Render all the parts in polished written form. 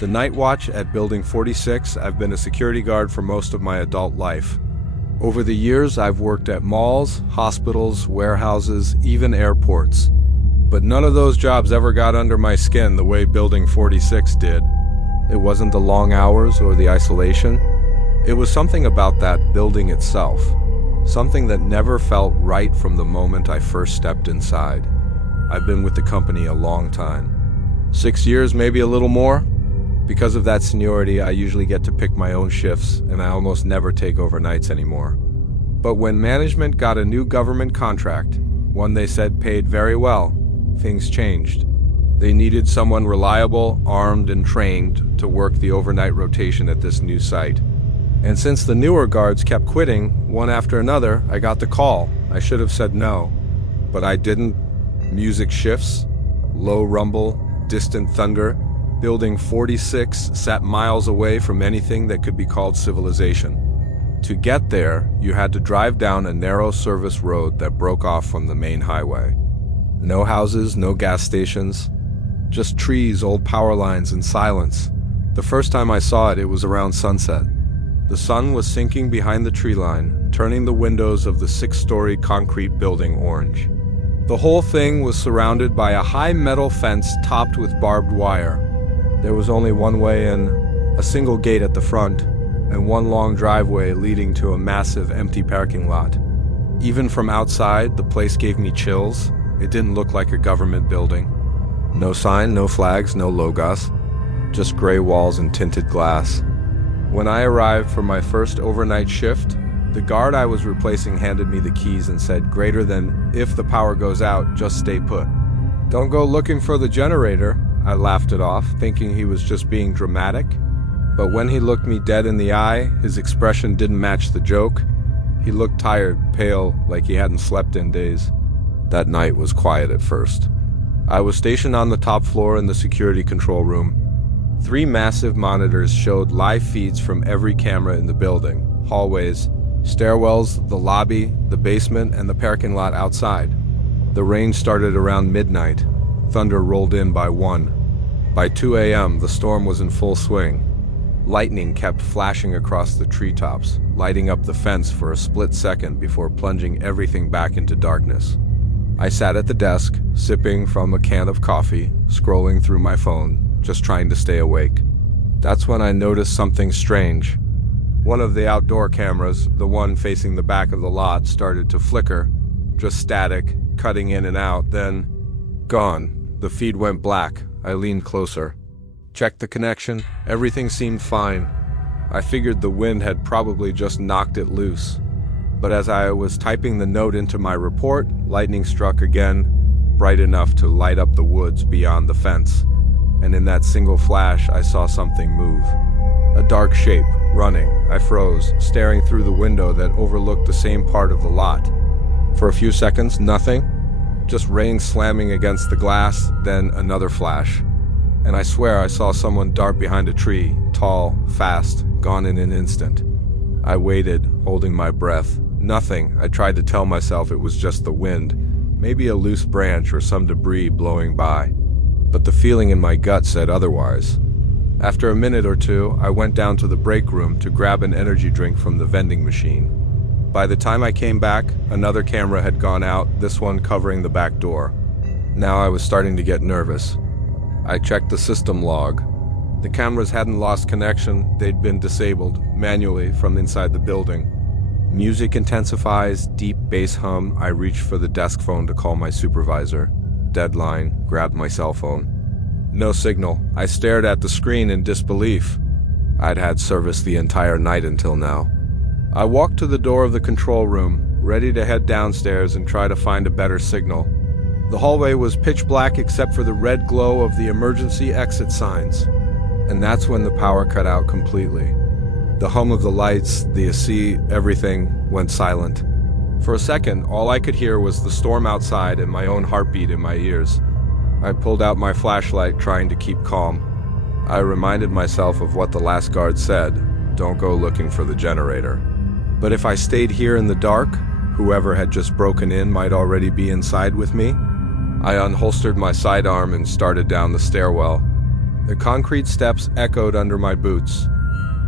The night watch at Building 46, I've been a security guard for most of my adult life. Over the years, I've worked at malls, hospitals, warehouses, even airports. But none of those jobs ever got under my skin the way Building 46 did. It wasn't the long hours or the isolation. It was something about that building itself. Something that never felt right from the moment I first stepped inside. I've been with the company a long time. 6 years, maybe a little more. Because of that seniority, I usually get to pick my own shifts, and I almost never take overnights anymore. But when management got a new government contract, one they said paid very well, things changed. They needed someone reliable, armed, and trained to work the overnight rotation at this new site. And since the newer guards kept quitting, one after another, I got the call. I should have said no, but I didn't. Music shifts, low rumble, distant thunder. Building 46 sat miles away from anything that could be called civilization. To get there, you had to drive down a narrow service road that broke off from the main highway. No houses, no gas stations, just trees, old power lines, and silence. The first time I saw it, it was around sunset. The sun was sinking behind the tree line, turning the windows of the 6-story concrete building orange. The whole thing was surrounded by a high metal fence topped with barbed wire. There was only one way in, a single gate at the front, and one long driveway leading to a massive empty parking lot. Even from outside, the place gave me chills. It didn't look like a government building. No sign, no flags, no logos, just gray walls and tinted glass. When I arrived for my first overnight shift, the guard I was replacing handed me the keys and said, greater than, if the power goes out, just stay put. Don't go looking for the generator. I laughed it off, thinking he was just being dramatic. But when he looked me dead in the eye, his expression didn't match the joke. He looked tired, pale, like he hadn't slept in days. That night was quiet at first. I was stationed on the top floor in the security control room. 3 massive monitors showed live feeds from every camera in the building, hallways, stairwells, the lobby, the basement, and the parking lot outside. The rain started around midnight. Thunder rolled in by 1. By 2 a.m., the storm was in full swing. Lightning kept flashing across the treetops, lighting up the fence for a split second before plunging everything back into darkness. I sat at the desk, sipping from a can of coffee, scrolling through my phone, just trying to stay awake. That's when I noticed something strange. One of the outdoor cameras, the one facing the back of the lot, started to flicker, just static, cutting in and out, then gone. The feed went black. I leaned closer. Checked the connection. Everything seemed fine. I figured the wind had probably just knocked it loose. But as I was typing the note into my report, lightning struck again, bright enough to light up the woods beyond the fence. And in that single flash, I saw something move. A dark shape, running. I froze, staring through the window that overlooked the same part of the lot. For a few seconds, nothing. Just rain slamming against the glass, then another flash. And I swear I saw someone dart behind a tree, tall, fast, gone in an instant. I waited, holding my breath. Nothing. I tried to tell myself it was just the wind, maybe a loose branch or some debris blowing by. But the feeling in my gut said otherwise. After a minute or two, I went down to the break room to grab an energy drink from the vending machine. By the time I came back, another camera had gone out, this one covering the back door. Now I was starting to get nervous. I checked the system log. The cameras hadn't lost connection, they'd been disabled, manually, from inside the building. Music intensifies, deep bass hum. I reached for the desk phone to call my supervisor. Deadline, grabbed my cell phone. No signal. I stared at the screen in disbelief. I'd had service the entire night until now. I walked to the door of the control room, ready to head downstairs and try to find a better signal. The hallway was pitch black except for the red glow of the emergency exit signs. And that's when the power cut out completely. The hum of the lights, the AC, everything went silent. For a second, all I could hear was the storm outside and my own heartbeat in my ears. I pulled out my flashlight, trying to keep calm. I reminded myself of what the last guard said, don't go looking for the generator. But if I stayed here in the dark, whoever had just broken in might already be inside with me. I unholstered my sidearm and started down the stairwell. The concrete steps echoed under my boots.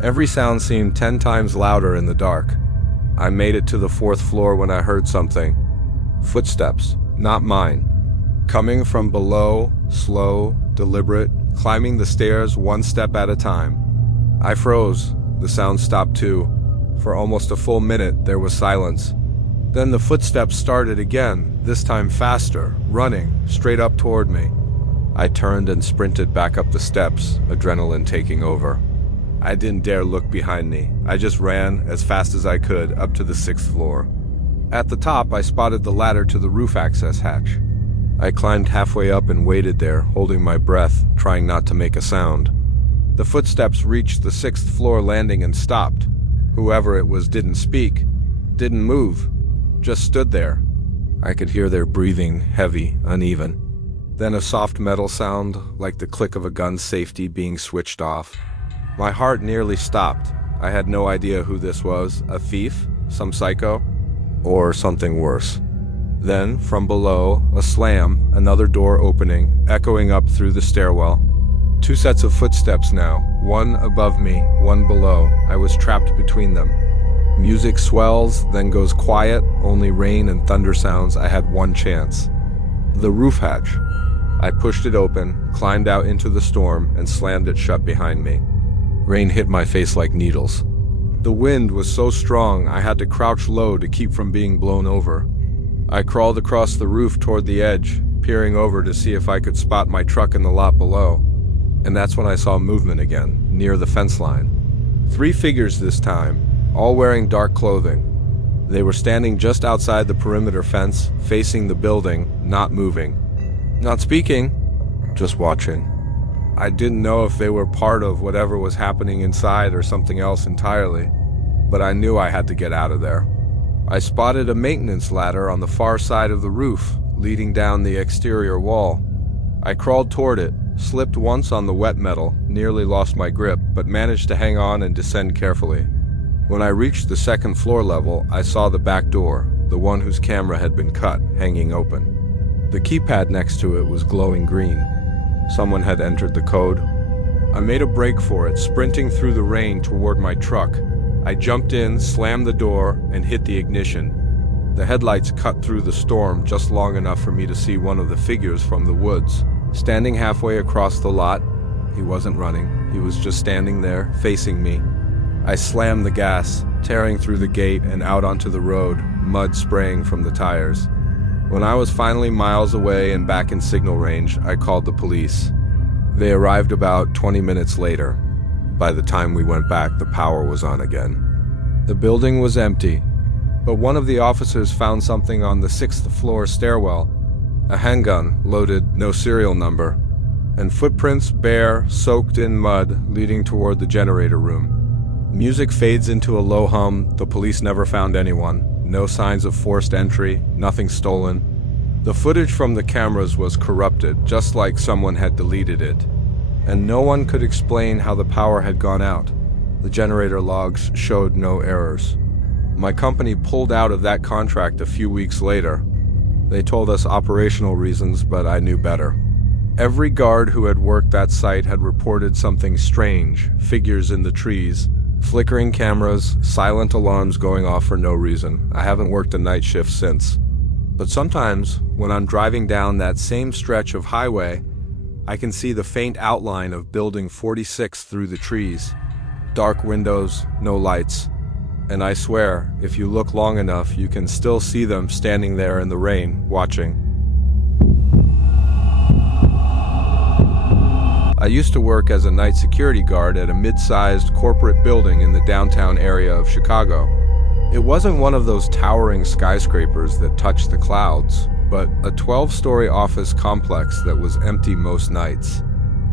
Every sound seemed 10 times louder in the dark. I made it to the 4th floor when I heard something. Footsteps, not mine. Coming from below, slow, deliberate, climbing the stairs one step at a time. I froze. The sound stopped too. For almost a full minute, there was silence. Then the footsteps started again, this time faster, running, straight up toward me. I turned and sprinted back up the steps, adrenaline taking over. I didn't dare look behind me. I just ran as fast as I could up to the 6th floor. At the top, I spotted the ladder to the roof access hatch. I climbed halfway up and waited there, holding my breath, trying not to make a sound. The footsteps reached the 6th floor landing and stopped. Whoever it was didn't speak, didn't move, just stood there. I could hear their breathing, heavy, uneven. Then a soft metal sound, like the click of a gun's safety being switched off. My heart nearly stopped. I had no idea who this was, a thief, some psycho, or something worse. Then, from below, a slam, another door opening, echoing up through the stairwell. 2 sets of footsteps now, one above me, one below. I was trapped between them. Music swells, then goes quiet, only rain and thunder sounds. I had one chance. The roof hatch. I pushed it open, climbed out into the storm, and slammed it shut behind me. Rain hit my face like needles. The wind was so strong I had to crouch low to keep from being blown over. I crawled across the roof toward the edge, peering over to see if I could spot my truck in the lot below. And that's when I saw movement again, near the fence line. 3 figures this time, all wearing dark clothing. They were standing just outside the perimeter fence, facing the building, not moving. Not speaking, just watching. I didn't know if they were part of whatever was happening inside or something else entirely, but I knew I had to get out of there. I spotted a maintenance ladder on the far side of the roof, leading down the exterior wall. I crawled toward it, slipped once on the wet metal, nearly lost my grip, but managed to hang on and descend carefully. When I reached the 2nd floor level, I saw the back door, the one whose camera had been cut, hanging open. The keypad next to it was glowing green. Someone had entered the code. I made a break for it, sprinting through the rain toward my truck. I jumped in, slammed the door, and hit the ignition. The headlights cut through the storm just long enough for me to see one of the figures from the woods. Standing halfway across the lot, he wasn't running, he was just standing there, facing me. I slammed the gas, tearing through the gate and out onto the road, mud spraying from the tires. When I was finally miles away and back in signal range, I called the police. They arrived about 20 minutes later. By the time we went back, the power was on again. The building was empty, but one of the officers found something on the 6th floor stairwell. A handgun, loaded, no serial number, and footprints bare, soaked in mud, leading toward the generator room. Music fades into a low hum. The police never found anyone. No signs of forced entry, nothing stolen. The footage from the cameras was corrupted, just like someone had deleted it. And no one could explain how the power had gone out. The generator logs showed no errors. My company pulled out of that contract a few weeks later. They told us operational reasons, but I knew better. Every guard who had worked that site had reported something strange, figures in the trees, flickering cameras, silent alarms going off for no reason. I haven't worked a night shift since. But sometimes, when I'm driving down that same stretch of highway, I can see the faint outline of Building 46 through the trees. Dark windows, no lights. And I swear, if you look long enough, you can still see them standing there in the rain, watching. I used to work as a night security guard at a mid-sized corporate building in the downtown area of Chicago. It wasn't one of those towering skyscrapers that touch the clouds, but a 12-story office complex that was empty most nights.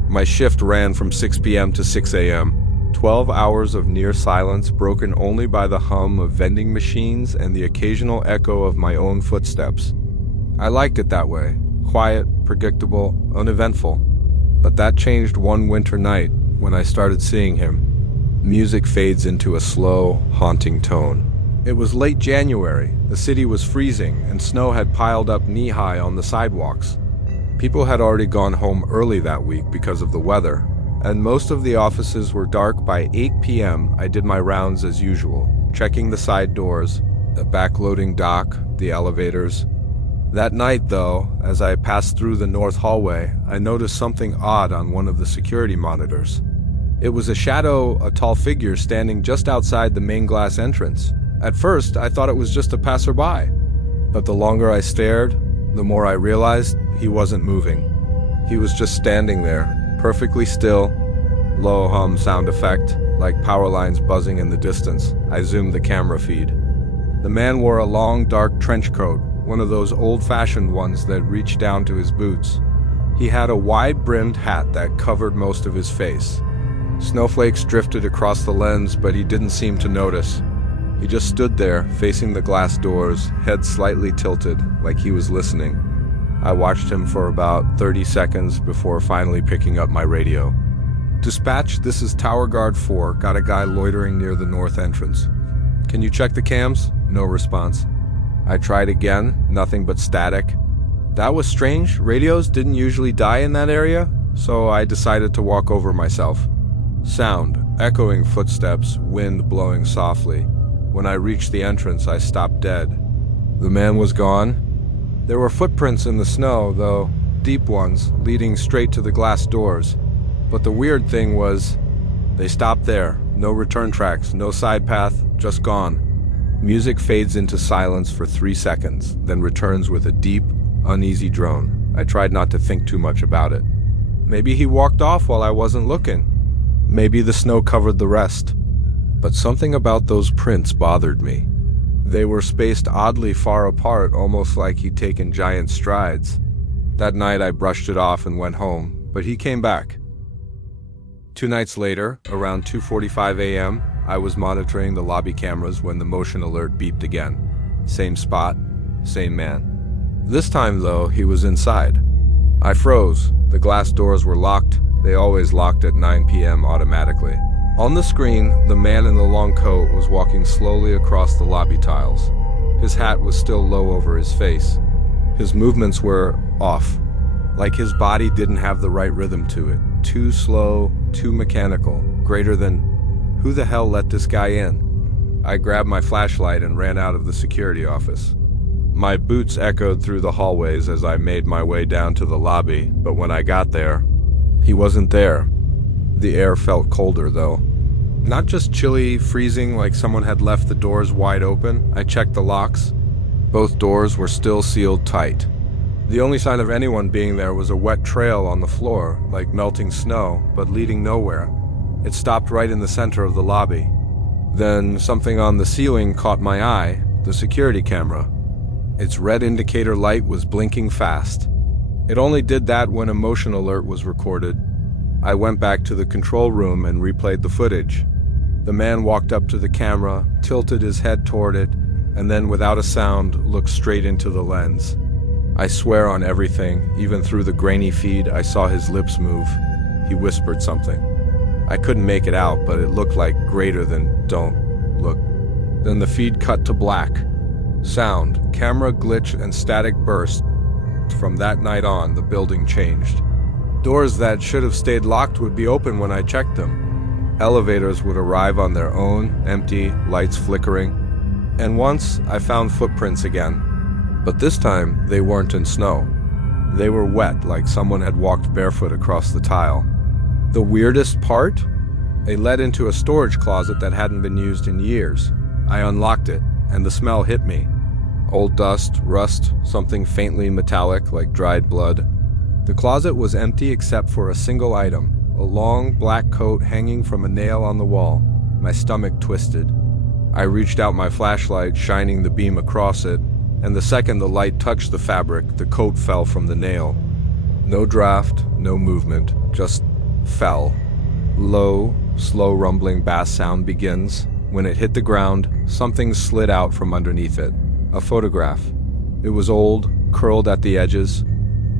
My shift ran from 6 p.m. to 6 a.m., 12 hours of near silence broken only by the hum of vending machines and the occasional echo of my own footsteps. I liked it that way, quiet, predictable, uneventful. But that changed one winter night when I started seeing him. Music fades into a slow, haunting tone. It was late January, the city was freezing, and snow had piled up knee-high on the sidewalks. People had already gone home early that week because of the weather, and most of the offices were dark by 8 p.m. I did my rounds as usual, checking the side doors, the backloading dock, the elevators. That night, though, as I passed through the north hallway, I noticed something odd on one of the security monitors. It was a shadow, a tall figure standing just outside the main glass entrance. At first, I thought it was just a passerby, but the longer I stared, the more I realized he wasn't moving. He was just standing there, perfectly still, low hum sound effect, like power lines buzzing in the distance. I zoomed the camera feed. The man wore a long, dark trench coat, one of those old-fashioned ones that reached down to his boots. He had a wide-brimmed hat that covered most of his face. Snowflakes drifted across the lens, but he didn't seem to notice. He just stood there, facing the glass doors, head slightly tilted, like he was listening. I watched him for about 30 seconds before finally picking up my radio. Dispatch, this is Tower Guard 4, got a guy loitering near the north entrance. Can you check the cams? No response. I tried again, nothing but static. That was strange, radios didn't usually die in that area, so I decided to walk over myself. Sound, echoing footsteps, wind blowing softly. When I reached the entrance, I stopped dead. The man was gone. There were footprints in the snow, though, deep ones, leading straight to the glass doors. But the weird thing was, they stopped there. No return tracks, no side path, just gone. Music fades into silence for 3 seconds, then returns with a deep, uneasy drone. I tried not to think too much about it. Maybe he walked off while I wasn't looking. Maybe the snow covered the rest. But something about those prints bothered me. They were spaced oddly far apart, almost like he'd taken giant strides. That night I brushed it off and went home, but he came back. 2 nights later, around 2:45 a.m., I was monitoring the lobby cameras when the motion alert beeped again. Same spot, same man. This time, though, he was inside. I froze. The glass doors were locked. They always locked at 9 p.m. automatically. On the screen, the man in the long coat was walking slowly across the lobby tiles. His hat was still low over his face. His movements were off, like his body didn't have the right rhythm to it. Too slow, too mechanical, greater than, who the hell let this guy in? I grabbed my flashlight and ran out of the security office. My boots echoed through the hallways as I made my way down to the lobby, but when I got there, he wasn't there. The air felt colder, though. Not just chilly, freezing like someone had left the doors wide open. I checked the locks. Both doors were still sealed tight. The only sign of anyone being there was a wet trail on the floor, like melting snow, but leading nowhere. It stopped right in the center of the lobby. Then something on the ceiling caught my eye, the security camera. Its red indicator light was blinking fast. It only did that when a motion alert was recorded. I went back to the control room and replayed the footage. The man walked up to the camera, tilted his head toward it, and then without a sound looked straight into the lens. I swear on everything, even through the grainy feed, I saw his lips move. He whispered something. I couldn't make it out, but it looked like greater than don't look. Then the feed cut to black. Sound, camera glitch and static burst. From that night on, the building changed. Doors that should have stayed locked would be open when I checked them. Elevators would arrive on their own, empty, lights flickering. And once, I found footprints again. But this time, they weren't in snow. They were wet, like someone had walked barefoot across the tile. The weirdest part? They led into a storage closet that hadn't been used in years. I unlocked it, and the smell hit me. Old dust, rust, something faintly metallic like dried blood. The closet was empty except for a single item, a long black coat hanging from a nail on the wall. My stomach twisted. I reached out my flashlight, shining the beam across it, and the second the light touched the fabric, the coat fell from the nail. No draft, no movement, just fell. Low, slow rumbling bass sound begins. When it hit the ground, something slid out from underneath it. A photograph. It was old, curled at the edges.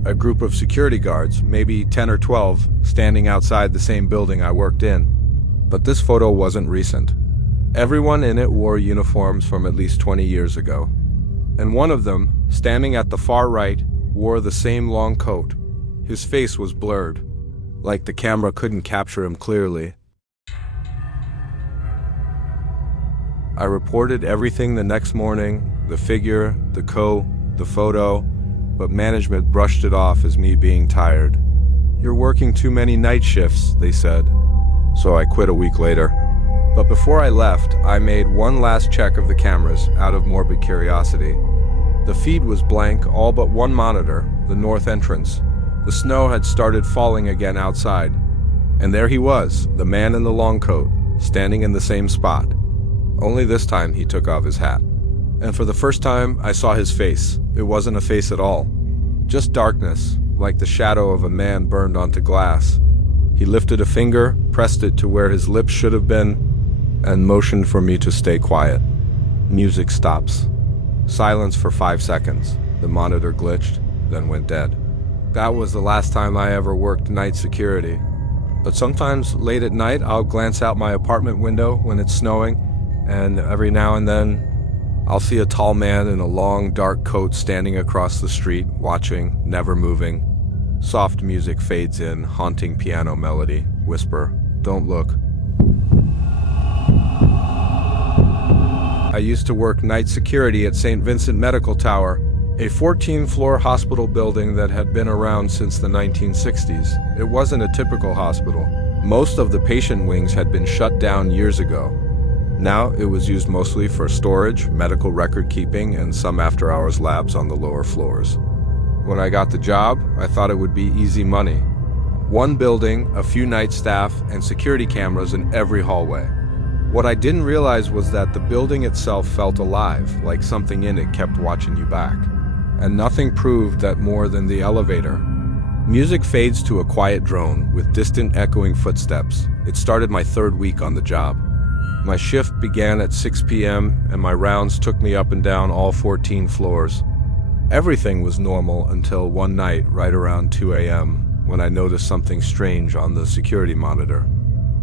A group of security guards, maybe 10 or 12, standing outside the same building I worked in. But this photo wasn't recent. Everyone in it wore uniforms from at least 20 years ago. And one of them, standing at the far right, wore the same long coat. His face was blurred. like the camera couldn't capture him clearly. I reported everything the next morning, the figure, the photo, but management brushed it off as me being tired. "You're working too many night shifts," they said. So I quit a week later. But before I left, I made one last check of the cameras out of morbid curiosity. The feed was blank, all but one monitor, the north entrance. The snow had started falling again outside. And there he was, the man in the long coat, standing in the same spot. Only this time he took off his hat. And for the first time, I saw his face. It wasn't a face at all. Just darkness, like the shadow of a man burned onto glass. He lifted a finger, pressed it to where his lips should have been, and motioned for me to stay quiet. Music stops. Silence for 5 seconds. The monitor glitched, then went dead. That was the last time I ever worked night security. But sometimes late at night, I'll glance out my apartment window when it's snowing, and every now and then, I'll see a tall man in a long, dark coat standing across the street, watching, never moving. Soft music fades in, haunting piano melody. Whisper, "Don't look." I used to work night security at St. Vincent Medical Tower, a 14-floor hospital building that had been around since the 1960s. It wasn't a typical hospital. Most of the patient wings had been shut down years ago. Now it was used mostly for storage, medical record keeping, and some after-hours labs on the lower floors. When I got the job, I thought it would be easy money. One building, a few night staff, and security cameras in every hallway. What I didn't realize was that the building itself felt alive, like something in it kept watching you back. And nothing proved that more than the elevator. Music fades to a quiet drone with distant echoing footsteps. It started my third week on the job. My shift began at 6 p.m. and my rounds took me up and down all 14 floors. Everything was normal until one night right around 2 a.m. when I noticed something strange on the security monitor.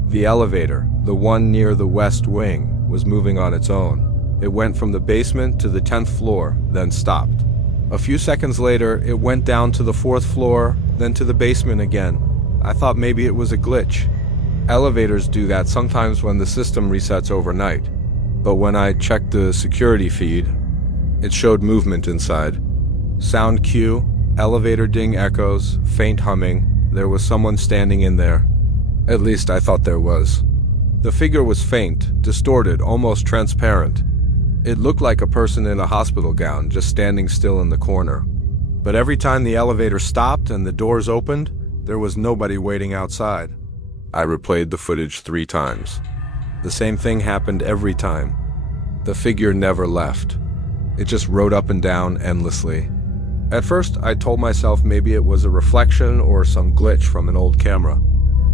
The elevator, the one near the west wing, was moving on its own. It went from the basement to the 10th floor, then stopped. A few seconds later, it went down to the 4th floor, then to the basement again. I thought maybe it was a glitch. Elevators do that sometimes when the system resets overnight. But when I checked the security feed, it showed movement inside. Sound cue, elevator ding echoes, faint humming. There was someone standing in there. At least I thought there was. The figure was faint, distorted, almost transparent. It looked like a person in a hospital gown, just standing still in the corner. But every time the elevator stopped and the doors opened, there was nobody waiting outside. I replayed the footage 3 times. The same thing happened every time. The figure never left. It just rode up and down endlessly. At first, I told myself maybe it was a reflection or some glitch from an old camera.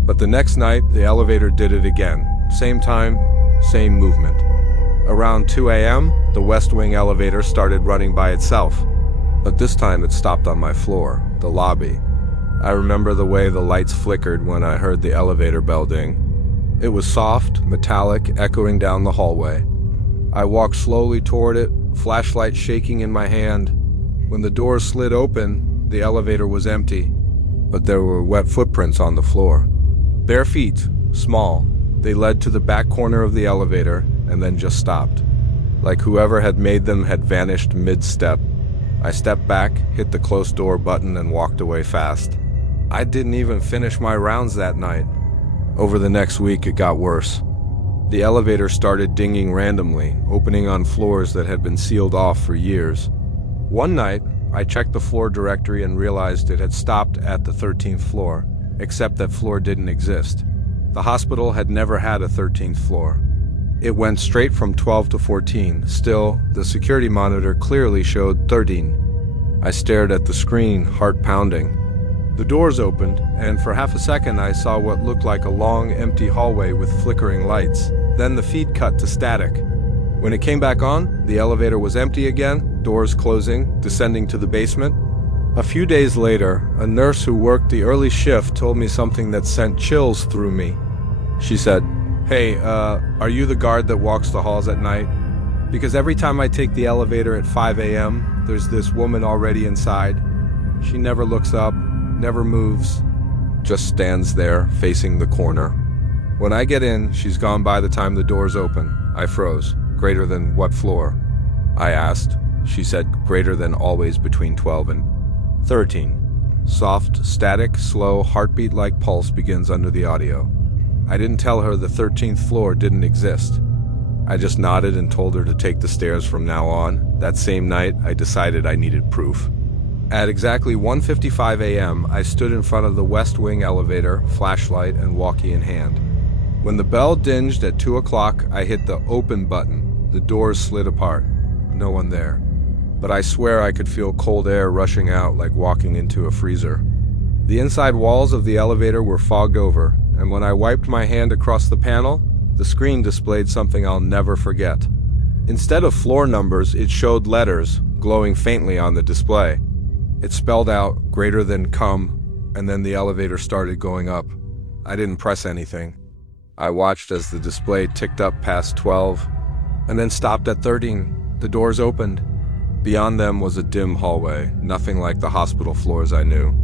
But the next night, the elevator did it again. Same time, same movement. Around 2 a.m., the West Wing elevator started running by itself. But this time it stopped on my floor, the lobby. I remember the way the lights flickered when I heard the elevator bell ding. It was soft, metallic, echoing down the hallway. I walked slowly toward it, flashlight shaking in my hand. When the doors slid open, the elevator was empty, but there were wet footprints on the floor. Bare feet, small. They led to the back corner of the elevator and then just stopped. Like whoever had made them had vanished mid-step. I stepped back, hit the close door button, and walked away fast. I didn't even finish my rounds that night. Over the next week, it got worse. The elevator started dinging randomly, opening on floors that had been sealed off for years. One night, I checked the floor directory and realized it had stopped at the 13th floor, except that floor didn't exist. The hospital had never had a 13th floor. It went straight from 12 to 14. Still, the security monitor clearly showed 13. I stared at the screen, heart pounding. The doors opened, and for half a second I saw what looked like a long, empty hallway with flickering lights. Then the feed cut to static. When it came back on, the elevator was empty again, doors closing, descending to the basement. A few days later, a nurse who worked the early shift told me something that sent chills through me. She said, "Hey, are you the guard that walks the halls at night? Because every time I take the elevator at 5 a.m., there's this woman already inside. She never looks up, never moves. just stands there, facing the corner. When I get in, she's gone by the time the doors open. I froze. Greater than what floor? I asked. She said greater than always between 12 and 13. Soft, static, slow, heartbeat-like pulse begins under the audio. I didn't tell her the 13th floor didn't exist. I just nodded and told her to take the stairs from now on. That same night, I decided I needed proof. At exactly 1:55 a.m., I stood in front of the West Wing elevator, flashlight and walkie in hand. When the bell dinged at 2 o'clock, I hit the open button. The doors slid apart. No one there. But I swear I could feel cold air rushing out like walking into a freezer. The inside walls of the elevator were fogged over, and when I wiped my hand across the panel, the screen displayed something I'll never forget. Instead of floor numbers, it showed letters, glowing faintly on the display. It spelled out, greater than come, and then the elevator started going up. I didn't press anything. I watched as the display ticked up past 12, and then stopped at 13. The doors opened. Beyond them was a dim hallway, nothing like the hospital floors I knew.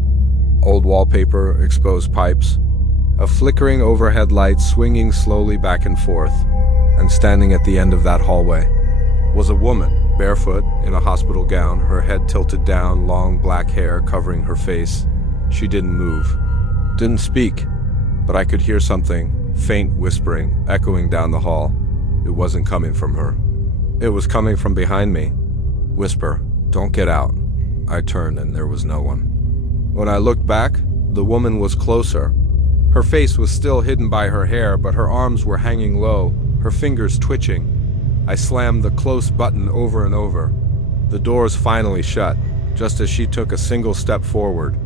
Old wallpaper, exposed pipes, a flickering overhead light swinging slowly back and forth, and standing at the end of that hallway was a woman, barefoot, in a hospital gown, her head tilted down, long black hair covering her face. She didn't move, didn't speak, but I could hear something, faint whispering, echoing down the hall. It wasn't coming from her. It was coming from behind me. Whisper, don't get out. I turned and there was no one. When I looked back, the woman was closer. Her face was still hidden by her hair, but her arms were hanging low, her fingers twitching. I slammed the close button over and over. The doors finally shut, just as she took a single step forward.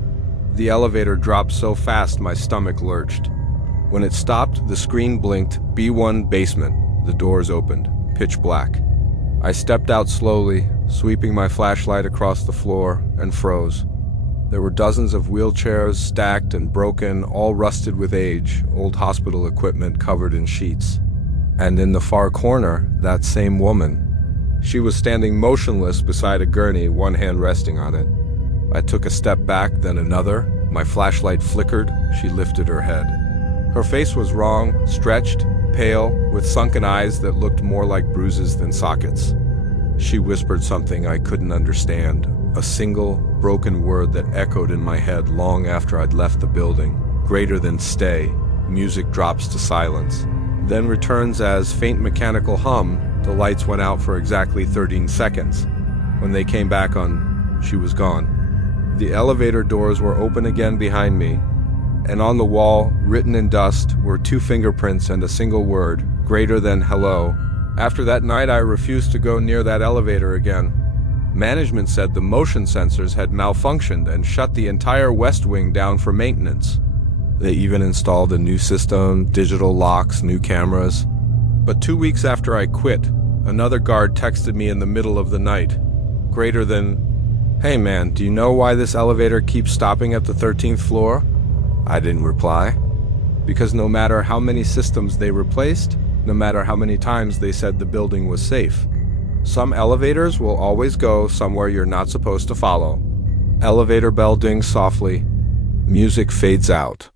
The elevator dropped so fast my stomach lurched. When it stopped, the screen blinked, B1 basement. The doors opened, pitch black. I stepped out slowly, sweeping my flashlight across the floor, and froze. There were dozens of wheelchairs, stacked and broken, all rusted with age, old hospital equipment covered in sheets. And in the far corner, that same woman. She was standing motionless beside a gurney, one hand resting on it. I took a step back, then another. My flashlight flickered. She lifted her head. Her face was wrong, stretched, pale, with sunken eyes that looked more like bruises than sockets. She whispered something I couldn't understand, a single, broken word that echoed in my head long after I'd left the building. Greater than stay. Music drops to silence, then returns as faint mechanical hum. The lights went out for exactly 13 seconds. When they came back on, she was gone. The elevator doors were open again behind me, and on the wall, written in dust, were 2 fingerprints and a single word, greater than hello. After that night, I refused to go near that elevator again. Management said the motion sensors had malfunctioned and shut the entire West Wing down for maintenance. They even installed a new system, digital locks, new cameras. But 2 weeks after I quit, another guard texted me in the middle of the night, greater than, "Hey man, do you know why this elevator keeps stopping at the 13th floor? I didn't reply. Because no matter how many systems they replaced, no matter how many times they said the building was safe, some elevators will always go somewhere you're not supposed to follow. Elevator bell dings softly. Music fades out.